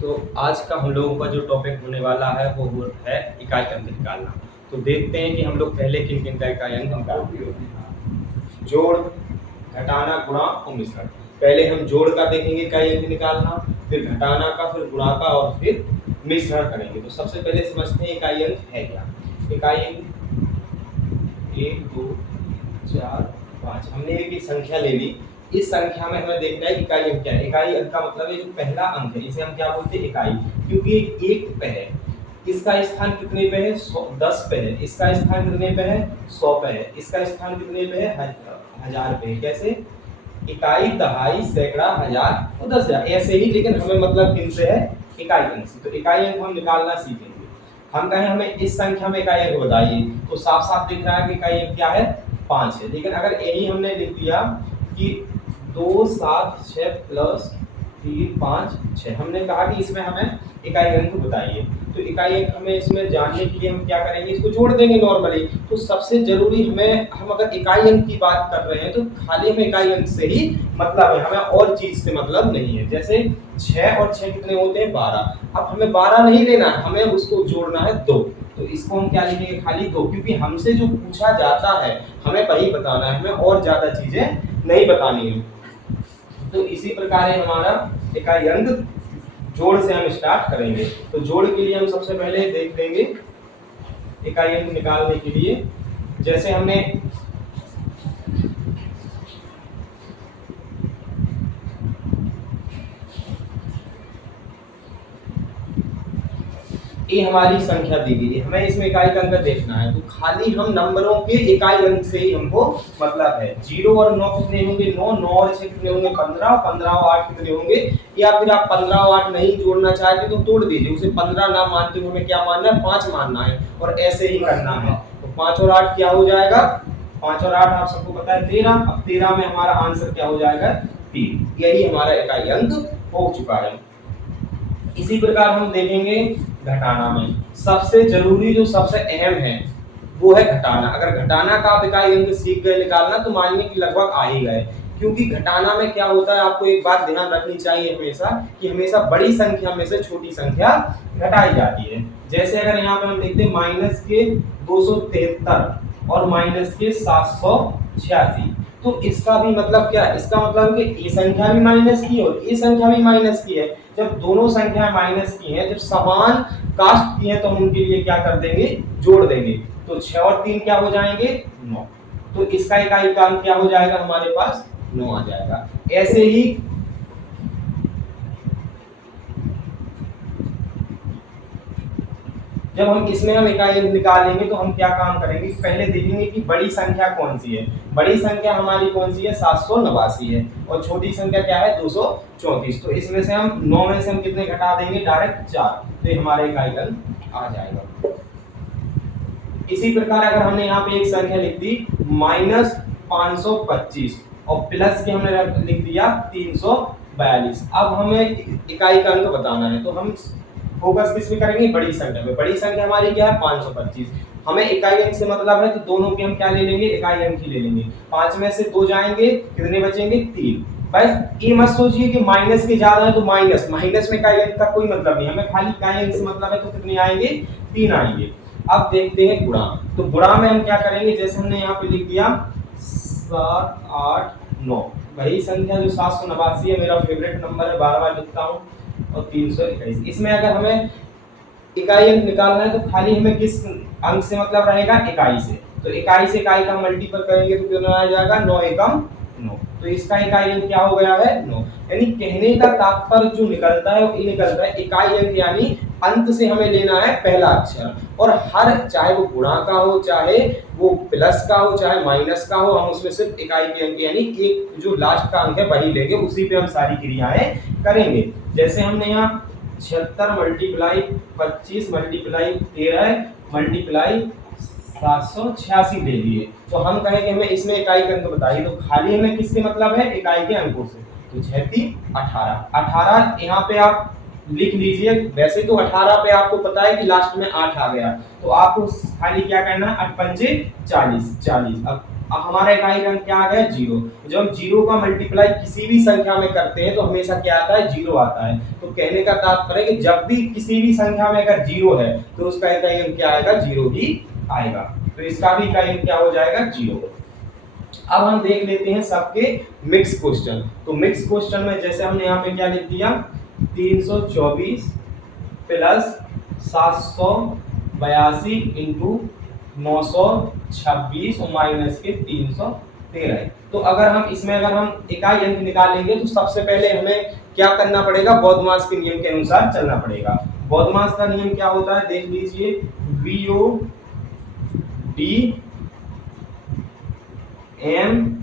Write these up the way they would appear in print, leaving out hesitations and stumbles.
तो आज का हम लोगों का जो टॉपिक होने वाला है वो है इकाई अंक निकालना। तो देखते हैं कि हम लोग पहले किन किन का इकाई अंक निकालते हैं। जोड़, घटाना, गुणा और मिश्रण। पहले हम जोड़ का देखेंगे इकाई अंक निकालना, फिर घटाना का, फिर गुणा का और फिर मिश्रण करेंगे। तो सबसे पहले समझते हैं इकाई अंक है क्या। इकाई अंक 1 2 4 5 हमने एक संख्या ले ली। इस संख्या में हमें देखना है इकाई अंक क्या है। इकाई अंक का मतलब है जो पहला अंक है इसे हम क्या बोलते हैं, इकाई। क्योंकि ये 1 पे है, इसका स्थान कितने पे है, 10 पे है। इसका स्थान कितने पे है, 100 पे है। इसका स्थान कितने पे है, 1000 पे है। कैसे, इकाई, दहाई, सैकड़ा, हजार और 10,000 ऐसे ही, लेकिन हमें मतलब किन से है, इकाई अंक से। तो इकाई अंक हम निकालना सीखेंगे। हम कहें हमें इस संख्या में इकाई अंक बताइए, तो साफ साफ दिख रहा है कि इकाई अंक क्या है, 5 है। लेकिन अगर यही हमने लिख दिया कि 2 7 6 प्लस 3 5 6, हमने कहा कि इसमें हमें इकाई अंक बताइए। तो इकाई अंक हमें इसमें जानने के लिए हम क्या करेंगे, इसको जोड़ देंगे नॉर्मली। तो सबसे जरूरी हमें, हम अगर इकाई अंक की बात कर रहे हैं तो खाली हमें इकाई अंक से ही मतलब है, हमें और चीज से मतलब नहीं है। जैसे 6 और 6 कितने होते हैं, 12। अब हमें 12 नहीं लेना है, हमें उसको जोड़ना है 2। तो इसको हम क्या लिखेंगे, खाली 2, क्योंकि हमसे जो पूछा जाता है हमें वही बताना है, हमें और ज्यादा चीजें नहीं बतानी है। तो इसी प्रकार हमारा इकाई अंक जोड़ से हम स्टार्ट करेंगे। तो जोड़ के लिए हम सबसे पहले देख लेंगे इकाई अंक निकालने के लिए। जैसे हमने ये हमारी संख्या दी गई है, हमें इसमें इकाई का अंक देखना है। तो खाली हम नंबरों के इकाई अंक से ही हमको मतलब है। 0 और 9 कितने होंगे, 9 9 और 6 कितने होंगे, 15 15 और 8 कितने होंगे। या फिर आप 15 और 8 नहीं जोड़ना चाहते तो तोड़ दीजिए, उसे 15 ना मानते हुए हमें क्या मानना है, 5 मानना है और ऐसे ही करना है। तो 5 और 8 क्या हो जाएगा, 5 और 8 आप सबको पता है 13। अब 13 में हमारा आंसर क्या हो जाएगा, 3। यही हमारा इकाई अंक हो चुका है। इसी प्रकार हम देखेंगे घटाना में। सबसे जरूरी जो सबसे अहम है वो है घटाना। अगर घटाना का आप इकाई अंक सीख गए निकालना तो मानिए कि लगभग आ ही गए। क्योंकि घटाना में क्या होता है, आपको एक बात ध्यान रखनी चाहिए हमेशा कि हमेशा बड़ी संख्या में से छोटी संख्या घटाई जाती है। जैसे अगर यहाँ पे हम देखते हैं माइनस के 273 और माइनस के 786, तो इसका भी मतलब क्या है, इसका मतलब कि ये संख्या भी माइनस की और ये संख्या भी माइनस की है। जब दोनों संख्याएं माइनस की हैं, जब समान कास्ट की हैं, तो हम उनके लिए क्या कर देंगे, जोड़ देंगे। तो 6 और 3 क्या हो जाएंगे, 9। तो इसका इकाई का अंक क्या हो जाएगा, हमारे पास 9 आ जाएगा। ऐसे ही जब हम इसमें हम इकाई अंक निकालेंगे तो हम क्या काम करेंगे, पहले देखेंगे कि बड़ी संख्या कौन सी है। बड़ी संख्या हमारी कौन सी है, 789 है। और छोटी संख्या क्या है, 234। तो इसमें से हम 9 में से हम कितने घटा देंगे, डायरेक्ट 4। तो ये हमारा इकाई अंक आ जाएगा। इसी प्रकार अगर हमने यहाँ पे एक संख्या लिख दी -525 और प्लस के हमने लिख दिया 342। अब हमें इकाई का अंक बताना है, तो हम फोकस किस में करेंगे, बड़ी संख्या में। बड़ी संख्या हमारी क्या है, 525। हमें इकाई अंक से मतलब है, तो दोनों के हम क्या ले लेंगे, इकाई अंक ही ले लेंगे। 5 में से 2 जाएंगे, कितने बचेंगे, 3। बस ये मत सोचिए कि माइनस के ज्यादा है तो माइनस में इकाई अंक का कोई मतलब नहीं, हमें खाली इकाई अंक से मतलब है, तो कितने आएंगे, 3 आएंगे। अब देखते हैं गुणा। तो गुणा में हम क्या करेंगे, जैसे हमने यहाँ पे लिख दिया 7 8 9, वही संख्या जो 789 है, मेरा फेवरेट नंबर है, बार बार लिखता हूँ, और 321। इसमें अगर हमें इकाई अंक निकालना है तो खाली हमें किस अंक से मतलब रहेगा, इकाई से। तो इकाई से इकाई का मल्टीपल करेंगे तो कितना आ जाएगा, 9 एकम 9। तो इसका इकाई अंक क्या हो गया है, 9। यानी कहने का तात्पर्य जो निकलता है वो ये निकलता है, इकाई अंक यानी अंत से हमें लेना है पहला अक्षर। और हर, चाहे वो गुणा का हो, चाहे वो प्लस का हो, चाहे माइनस का हो, हम उसमें सिर्फ इकाई के अंक यानी एक जो लास्ट का अंक है वही लेंगे, उसी पे हम सारी क्रियाएं करेंगे। जैसे हमने यहाँ 76 मल्टीप्लाई 25 मल्टीप्लाई 13 मल्टीप्लाई 786 ले लिए। तो हम कहेंगे हमें इसमें इकाई के अंक बताइए, तो खाली हमें किससे मतलब है, इकाई के अंकों से। तो 36 18 18 यहाँ पे आप लिख लीजिए। वैसे तो 18 पे आपको पता है कि लास्ट में 8 आ गया, तो आपको खाली क्या करना है, 8 पंजे 40 40। अब अब हमारा इकाई अंक क्या आ गया 0। जब हम 0 का मल्टीप्लाई किसी भी संख्या में करते हैं तो हमेशा क्या आता है 0 आता है। तो कहने का तात्पर्य है कि जब भी किसी भी संख्या में अगर 0 है तो उसका इकाई अंक क्या आएगा 0 ही आएगा। तो इसका भी इकाई अंक क्या हो जाएगा 0। अब हम देख लेते हैं सबके मिक्स क्वेश्चन। तो मिक्स क्वेश्चन में जैसे हमने यहाँ पे क्या लिख दिया 324 प्लस 782 इंटू 926 और माइनस के 313। तो अगर हम इसमें अगर हम इकाई अंक निकालेंगे तो सबसे पहले हमें क्या करना पड़ेगा, बॉडमास के नियम के अनुसार चलना पड़ेगा। बॉडमास का नियम क्या होता है देख लीजिए, वीओ डी एम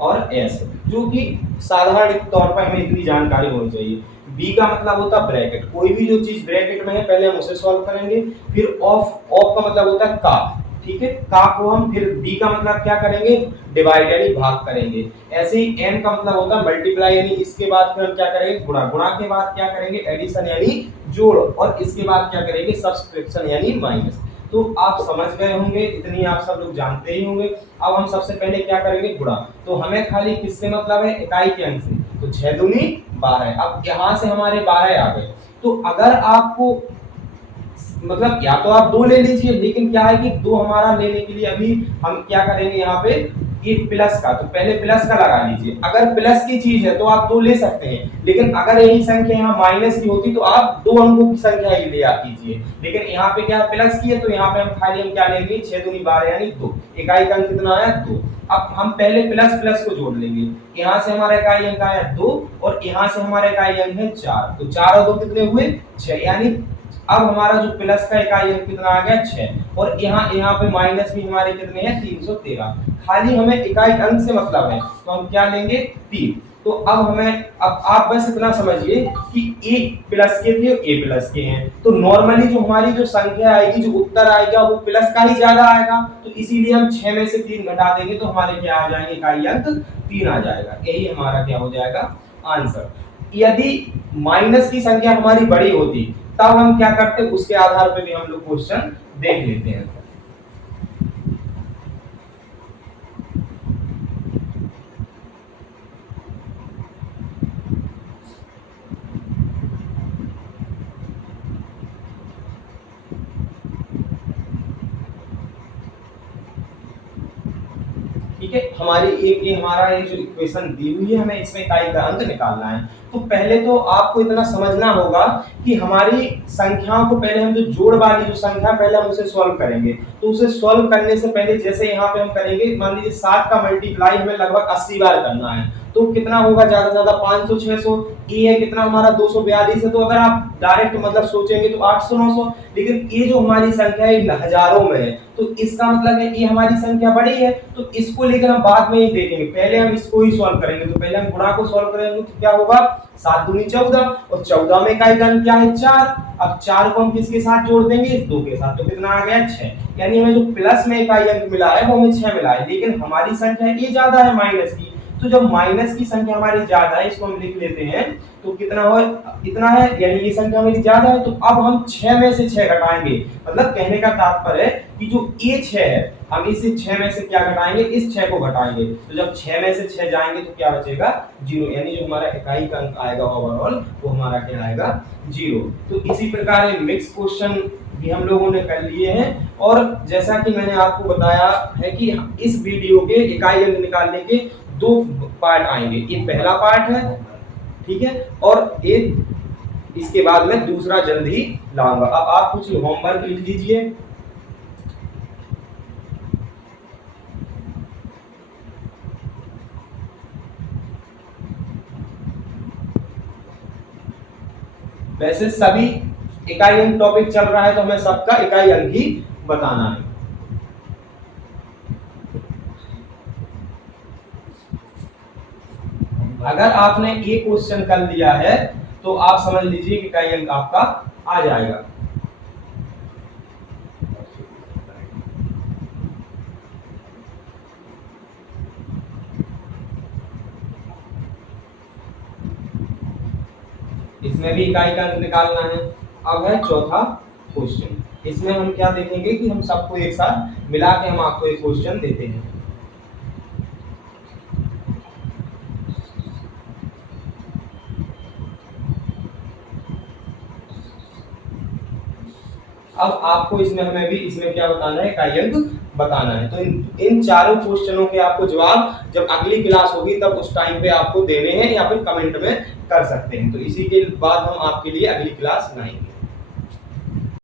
और एस, जो कि साधारण तौर पर हमें इतनी जानकारी होनी चाहिए। बी का मतलब होता है ब्रैकेट, कोई भी जो चीज ब्रैकेट में है पहले हम उसे सॉल्व करेंगे। फिर ऑफ, ऑफ का मतलब होता है का, ठीक है, का को हम फिर बी का मतलब क्या करेंगे डिवाइड यानी भाग करेंगे। ऐसे ही एम का मतलब होता है मल्टीप्लाई यानी इसके बाद फिर हम क्या करेंगे गुणा, गुणा के बाद क्या करेंगे एडिशन यानी जोड़, और इसके बाद क्या करेंगे सब्सट्रैक्शन यानी माइनस। तो आप समझ गए होंगे, इतनी आप सब लोग जानते ही होंगे। अब हम सबसे पहले क्या करेंगे गुणा, तो हमें खाली किससे मतलब है इकाई के अंक से, तो 6 दूनी 12। अब यहां से हमारे 12 आ गए। तो अगर आपको मतलब या तो आप 2 ले लीजिए, लेकिन क्या है कि 2 हमारा लेने के लिए अभी हम क्या करेंगे यहाँ पे ये प्लस का, तो पहले प्लस का लगा लीजिए। अगर प्लस की चीज है तो आप 2 ले सकते हैं, लेकिन अगर यही संख्या यहाँ माइनस की होती तो आप 2 अंकों की संख्या ही ले कीजिए। लेकिन यहाँ पे क्या प्लस की है तो यहाँ पे हम खाली हम क्या लेंगे 6 दूनी 12 यानी 2। इकाई का अंक कितना आया 2। अब हम पहले प्लस प्लस को जोड़ लेंगे, यहाँ से हमारा इकाई अंक आया 2 और यहाँ से हमारा इकाई अंक है 4, तो 4 और 2 कितने हुए 6, यानी अब हमारा जो प्लस का इकाई अंक कितना आ गया 6, और यहाँ पे माइनस भी हमारे कितने हैं 313। खाली हमें इकाई अंक से मतलब है तो हम क्या लेंगे 3। तो अब हमें, अब आप बस इतना समझिए कि ए प्लस के थे और ए प्लस के हैं, तो नॉर्मली जो हमारी जो संख्या आएगी जो उत्तर आएगा वो प्लस का ही ज्यादा आएगा, तो इसीलिए हम 6 में से 3 घटा देंगे तो हमारे क्या आ जाएंगे इकाई अंक 3 आ जाएगा। यही हमारा क्या हो जाएगा आंसर। यदि माइनस की संख्या हमारी बड़ी होती तब हम क्या करते उसके आधार पे भी हम लोग क्वेश्चन देख लेते हैं। ठीक है, हमारी एक ये हमारा ये जो इक्वेशन दी हुई है हमें इसमें इकाई का अंक निकालना है। तो पहले तो आपको इतना समझना होगा कि हमारी संख्याओं को पहले हम जो जोड़ वाली जो संख्या पहले हम उसे सॉल्व करेंगे। तो उसे सॉल्व करने से पहले जैसे यहाँ पे हम करेंगे, मान लीजिए 7 का मल्टीप्लाई हमें लगभग 80 बार करना है, तो कितना होगा ज्यादा से ज्यादा 500 600। ए है कितना हमारा 242 है, तो अगर आप डायरेक्ट मतलब सोचेंगे तो 800 900, लेकिन ये जो हमारी संख्या है हजारों में है, तो इसका मतलब है ये हमारी संख्या बड़ी है, तो इसको लेकर हम बाद में ही देखेंगे, पहले हम इसको ही सॉल्व करेंगे। तो पहले हम गुणा को सॉल्व करेंगे तो क्या होगा 7 दूनी 14, और 14 में इकाई का अंक क्या है 4। अब 4 को हम किसके साथ जोड़ देंगे इस 2 के साथ, तो कितना आ गया 6। यानी हमें जो प्लस में इकाई अंक मिला है वो हमें 6 मिला है, लेकिन हमारी संख्या ये ज्यादा है माइनस की। तो जब माइनस की संख्या हमारी ज्यादा है इसको हम लिख लेते हैं, तो कितना हो इतना है, यानी ये संख्या हमारी ज्यादा है। तो अब हम 6 में से 6 घटाएंगे, मतलब कहने का तात्पर्य है कि जो ये 6 है हम इस 6 में से क्या घटाएंगे इस 6 को घटाएंगे। तो जब 6 में से 6 जाएंगे तो क्या बचेगा 0, यानी जो हमारा इकाई का अंक आएगा ओवरऑल वो हमारा क्या आएगा 0। तो इसी प्रकार मिक्स क्वेश्चन भी हम लोगों ने कर लिए हैं, और जैसा कि मैंने आपको बताया है कि इस वीडियो के इकाई अंक निकालने के 2 पार्ट आएंगे। ये पहला पार्ट है, ठीक है, और एक इसके बाद में दूसरा जल्द ही लाऊंगा। अब आप कुछ होमवर्क लिख लीजिए। वैसे सभी इकाई अंक टॉपिक चल रहा है तो हमें सबका इकाई अंक ही बताना है। अगर आपने ये क्वेश्चन कर लिया है तो आप समझ लीजिए कि इकाई अंक आपका आ जाएगा। इसमें भी इकाई का अंक निकालना है। अब है चौथा क्वेश्चन, इसमें हम क्या देखेंगे कि हम सबको एक साथ मिला के हम आपको एक क्वेश्चन देते हैं। अब आपको इसमें हमें भी इसमें क्या बताना है, इकाई अंक बताना है। तो इन चारों क्वेश्चनों के आपको जवाब जब अगली क्लास होगी तब उस टाइम पे आपको देने हैं या फिर कमेंट में कर सकते हैं। तो इसी के बाद हम आपके लिए अगली क्लास लाएंगे।